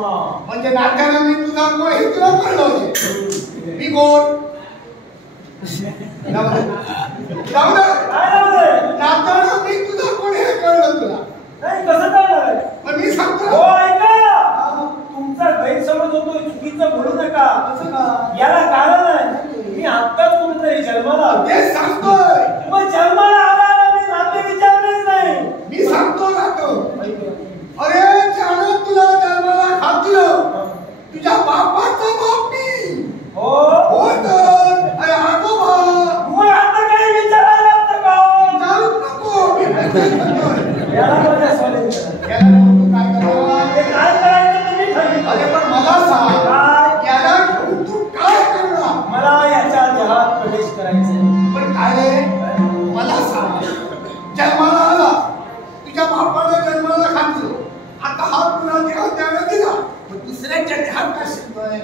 म्हणजे नात्याने मी तुझा कोण हे तुला कळलं मी कोण नात्याने मी तुझा कोण हे कळलं तुला नाही कसं कळणार पण मी सांगतो हो ऐका तुमचा गैरसमज होतो चुकीचं बोलू नका असं का याला कारण आहे मी आत्ताच कुठेतरी जन्माला ते सांगतोय मग जन्माला आला मी नाते विचारलेच नाही मी सांगतो नातो अरे ज्यानं तुला जन्माला घातलं तुझ्या बापाचा बाप मी हो हो तर अरे आजोबा मग आता काही विचारायला लागतं का विचारूच नको याला माझ्या स्वाधीन याला तू काय करणार ते काय करायचं ते मी ठरवितो. अरे पण मला सांग काय? याला घेऊन तू काय करणार मला याच्या देहात प्रवेश करायचा आहे. पण काय रे मला सांग जन्माला आला तुझ्या बापाने जन्माला घातलं आता हा तुला देह त्यानं दिला मग दुसऱ्याच्या देहात काय शिकतोय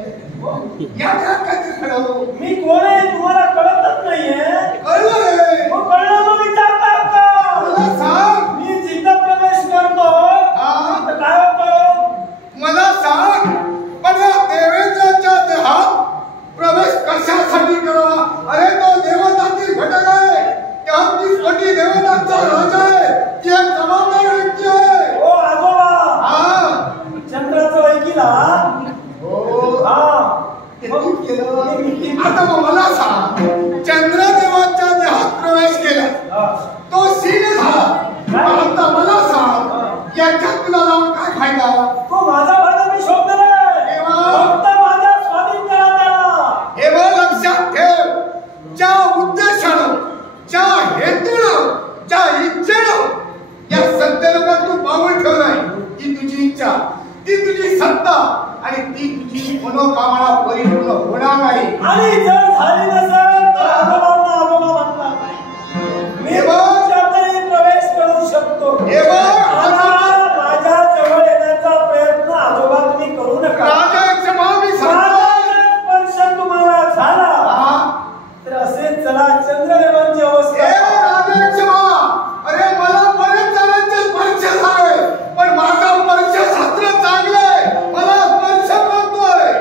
या देहात काय घडवलं मी कोण आहे तुम्हाला कळतच नाहीये कळलं रे मग कळलं मग विचारता का मला सांग मी जिथं प्रवेश करतो तर काय होतं मला सांग पण या देवेंद्राच्या देहात प्रवेश कशासाठी करावा अरे तो देवतातील घटक आहे 33 कोटी देवतांचा राजा आहे ती एक जबाबदार व्यक्ती आहे ओ आजोबा हा चंद्राचं वैकीला हो हा ते तू केलं आता मग मला सांग चंद्रदेवाच्या देहात प्रवेश केला तो सीन झाला आता मला सांग याच्यात तुला लावून काय फायदा तो माझा फायदा मी शोधला फक्त माझ्या स्वाधीन करा त्याला हे बघ लक्षात ठेव ज्या उद्देशानं ज्या हेतूनं ज्या इच्छेनं या सत्तेवर तू पाऊल ठेवलाय ती तुझी इच्छा ती तुझी सत्ता आणि ती तुझी मनोकामना परिपूर्ण होणार नाही आणि जर झाली नसेल तर आजोबांना आजोबा म्हणणार नाही मी तुमच्यातही प्रवेश करू शकतो हे बघ माझ्या जवळ येण्याचा प्रयत्न आजोबा तुम्ही करू नका राजा क्षमा मी सांगतो स्पर्श तुम्हाला झाला तर असेच चला चंद्रदेवांची अवस्था राजा क्षमा अरे मला बरेच जणांचे परीक्षा झाले पण माझा परीक्षा शास्त्र चांगलंय मला स्पर्श करतोय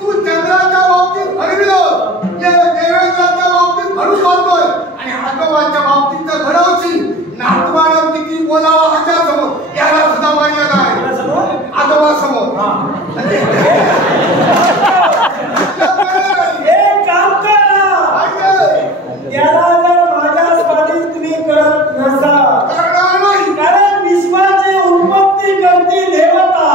तू चंद्राच्या बाबतीत घडविलं या देवेंद्राच्या बाबतीत घडू पाहतोय आणि आजोबाच्या बाबतीत तर घडवची नातवानं किती बोलावं ह्याच्या समोर याला सुद्धा मर्यादा आहे आजोबा समोर एक काम करा त्याला जर माझ्या स्वाधीन तुम्ही करत नसाल कारण विश्वाची उत्पत्ती करती देवता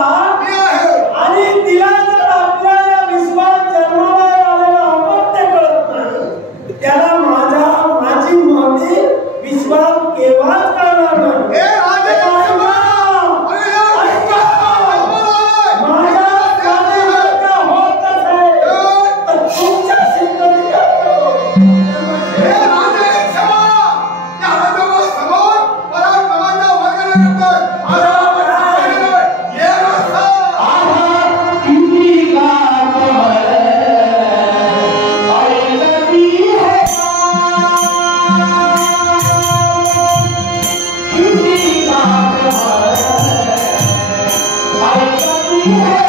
आणि तिला जर आपल्या या विश्वात जन्माला आलेला अपत्य कळत नाही त्याला माझी महती विश्वात केव्हाच कळणार नाही Yeah.